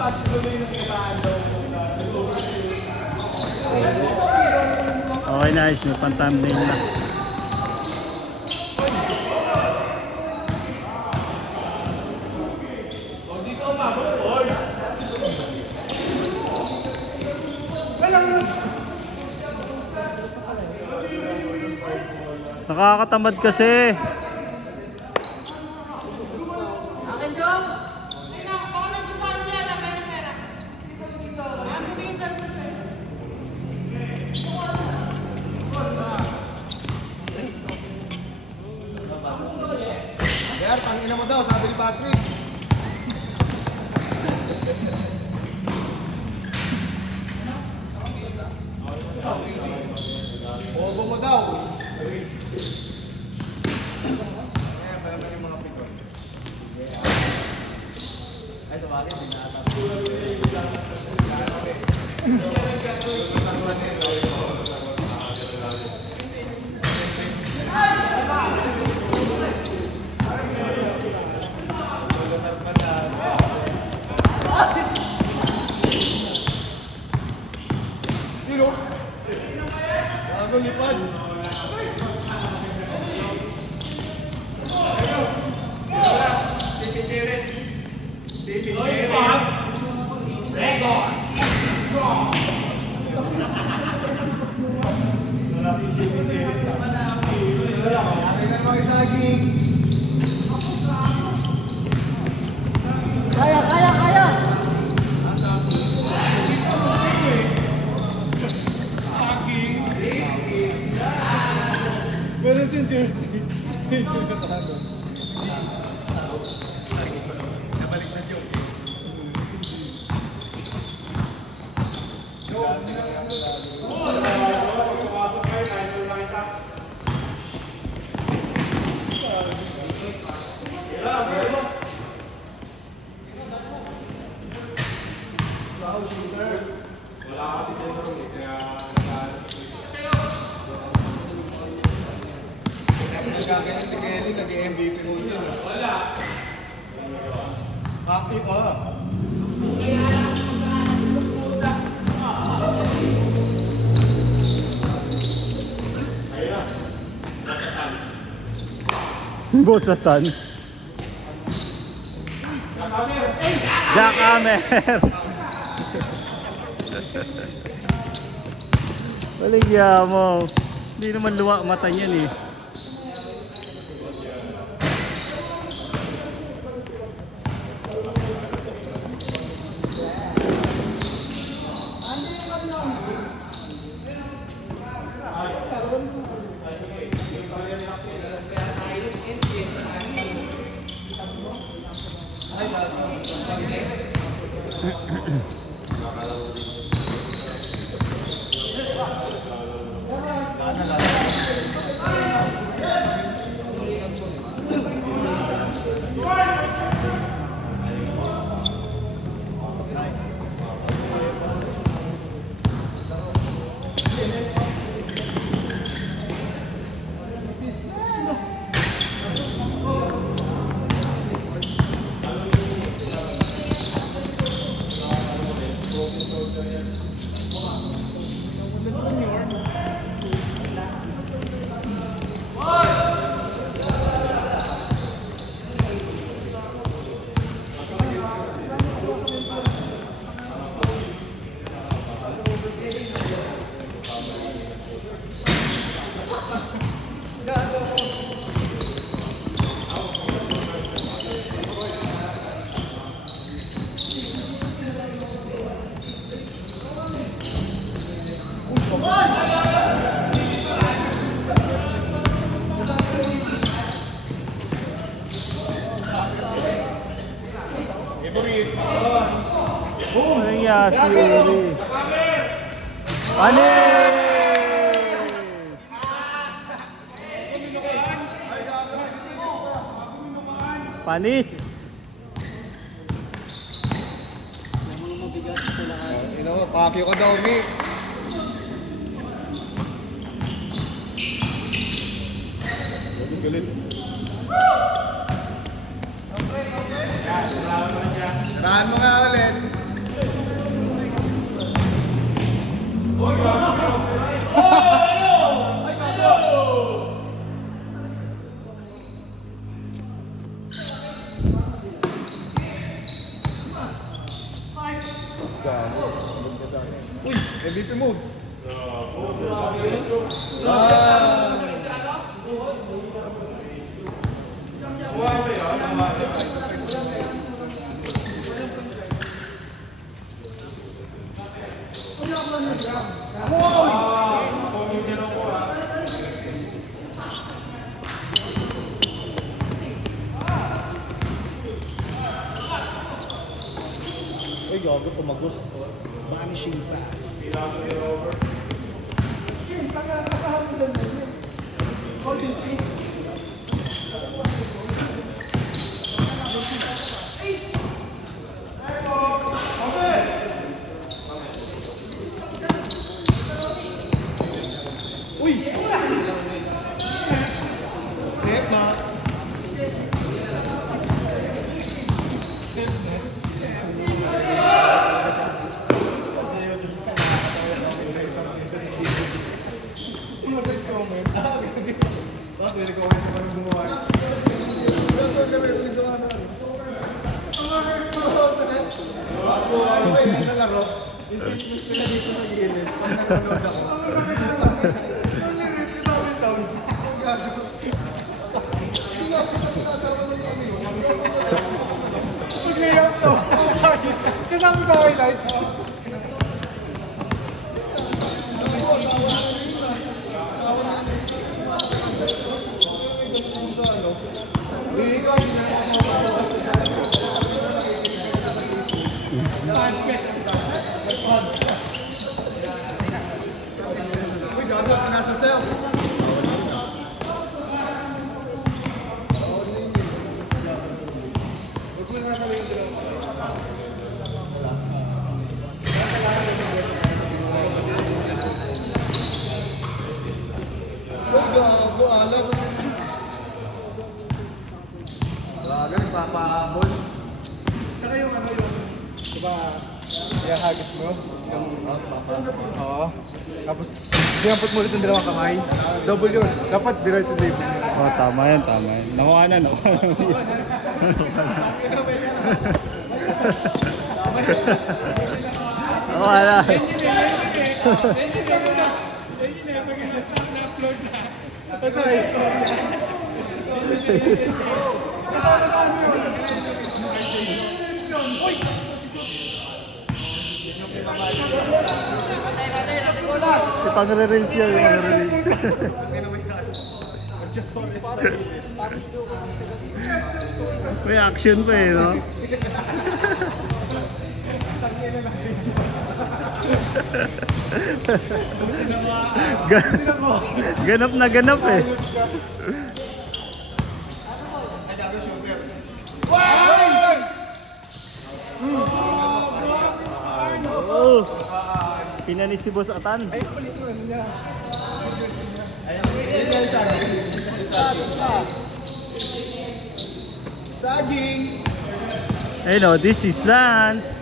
Okay, nice. May pan-thumbnail na. Nakakatamad kasi. Tangina mo daw, sabi ni Patrick. Bobo mo daw. Ay, sa bakit? Lipad. Kaya, kaya, kaya. Pero si Thursday, hindi ko natalo. Nabalik na joke. Nagkakaroon si Kelly, nag-MVP mo yun. Wala. Happy pa. Bosatan. Jackhammer. Baligya mo. Hindi naman luwa mata niyan eh. Ano si Uri? Panis! Ino, pakyo ka daw, Mick. Galit. Sarahan mo nga ulit. Uy, MVP mode. Uy, gago, tumagos. Vanishing pass. Uy! Net na. Kasama sa highlights. Uy, gago, nasa cell. Gago, alam. Gago, nagpapahabol. Saka yung ano yung, diba, yung hagis mo? Yung, oo. Tapos, sinampot mo ulit yung dalawang kamay. Double yun. Dapat direct to dribble yun. Oh, tama yan, tama yan. Nakuha na, nakuha na. Nakuha na. Ito eh. Kasama sa ano yun? Ipang-re-rinse yan, ipang-re-rinse. May action pa eh, no? Ganap na ganap eh. Oh, pinanis si Boss Atan. Ay, kulit mo ano niya. Saging! Hey no, this is Lance.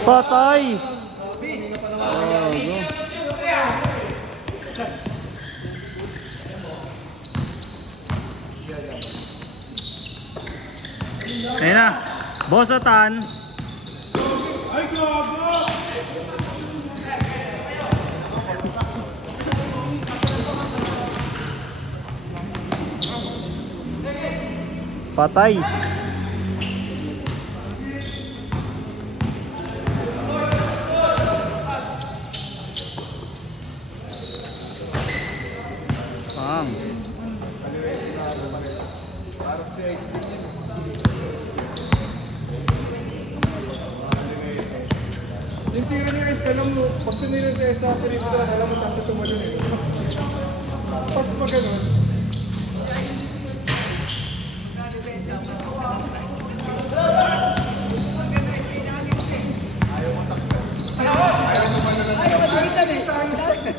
Patay! Ayun na, Boss Atan. Ay, gago! Patay. Pang. Yung tira ni Ice, alam mo, pag tumira sa perimeter, alam mo tapos tumalon eh. Pag ganun,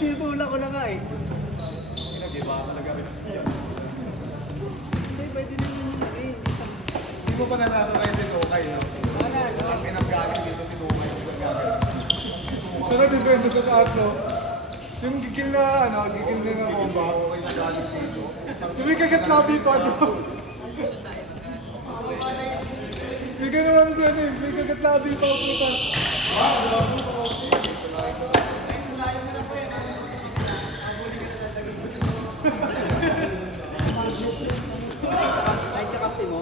Tinutula ko na nga eh. Hindi, pwede naman yun eh. Hindi mo pa natasakay si Tokay, no? Ang pinagkakit dito si Tokay. saka depende sa taas, no? Yung gigil na, gigil na bomba. Yung may kagatlabi pa doon. Sige naman siya, may kagatlabi pa puta. Kahit kakape mo.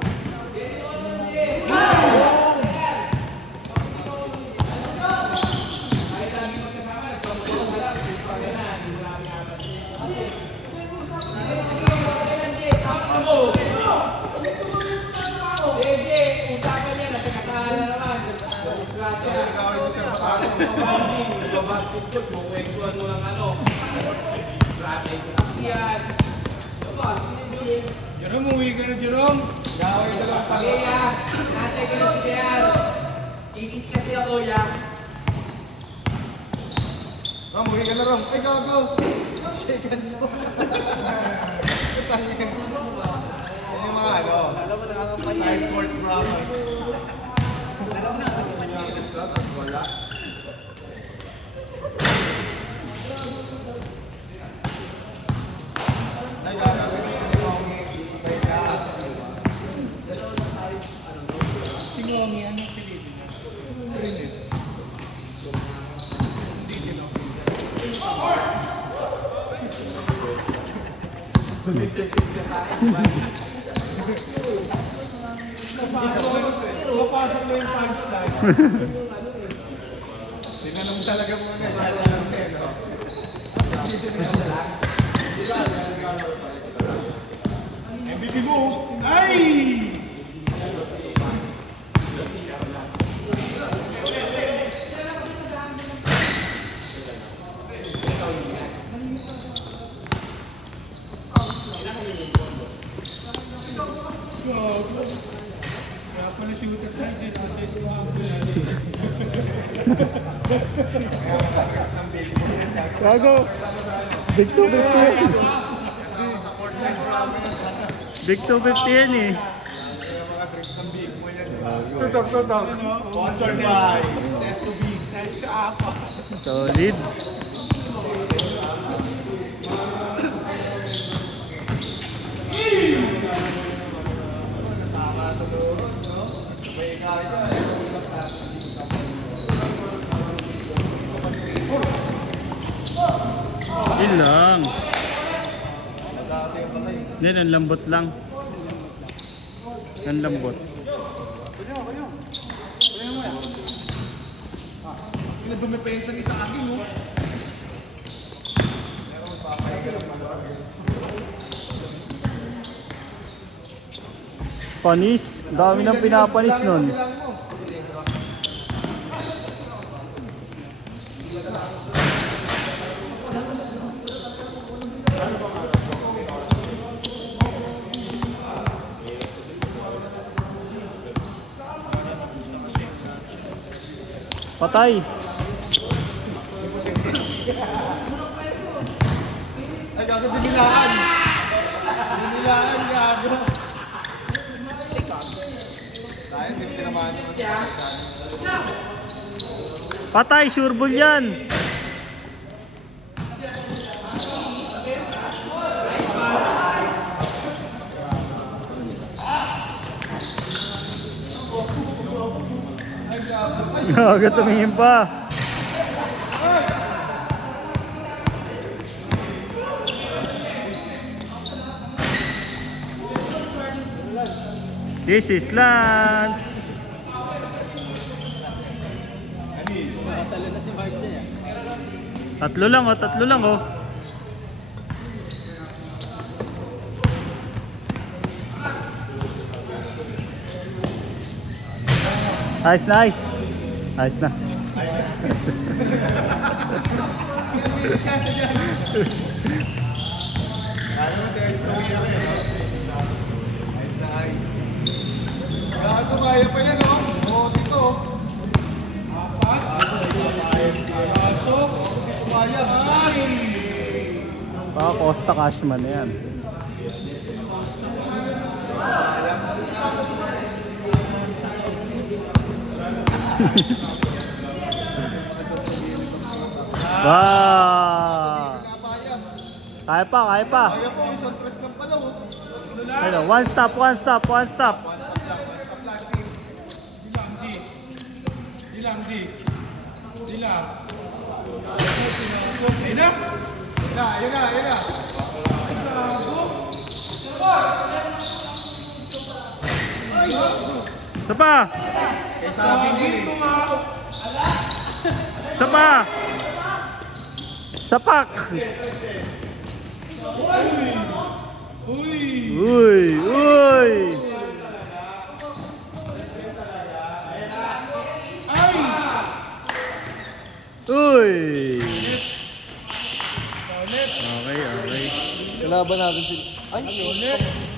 Jerome, umuwi ka na, Jerome. Gawin na lang pala. Ram, uwi ka na Ram. Ay, gago. Shake hands mo. Yan yung mga Alam mo, nakakampanya. side court brothers. Alam mo, nakakampanya. Wala. Ay, gago. Ganun yung may lahat. Si Ngongi, anong pinili niya? Rinis. Papasok na yung punchline. Tinanong talaga muna. Alam na no? MVP mo! Ay! Kaya pala shooter sa isip kasi Gago. Big 250. Big 250 yan eh. tutok. Sponsored by Sesto B. Solid. Tama sa doon, no? Sabay ikaw ito. Yun lang. Nasa kasi yung kamay. Hindi, ang lambot lang. Ang lambot. Pinagbumipensa ni sa akin, no? Panis. Dami nang pinapanis nun. Patay. Ay, gago, binilaan. Binilaan, gago. Dahil, hindi tinamaan yung Patay, sure ball yan. Gago, tumingin pa. This is Lance. Talo na si Mark niya. Tatlo lang oh. Nice. Nice na. Kaya mo si Ice Tony yan eh. Ice na ice. Gato kaya pa yan oh. Oo, dito. Pasok. Kumaya. Ay! Baka Costa Cashman na yan. Wow! Kaya pa, kaya pa. Kaya po, isang press lang pala oh. Hello, one stop, one stop, one stop. Ayun na. Isa pa! Eh, sabi niya eh. Isa pa! Sapak! Uy! Uy! Uy! Okay, okay. Kalaban natin sila. Ay, ulit.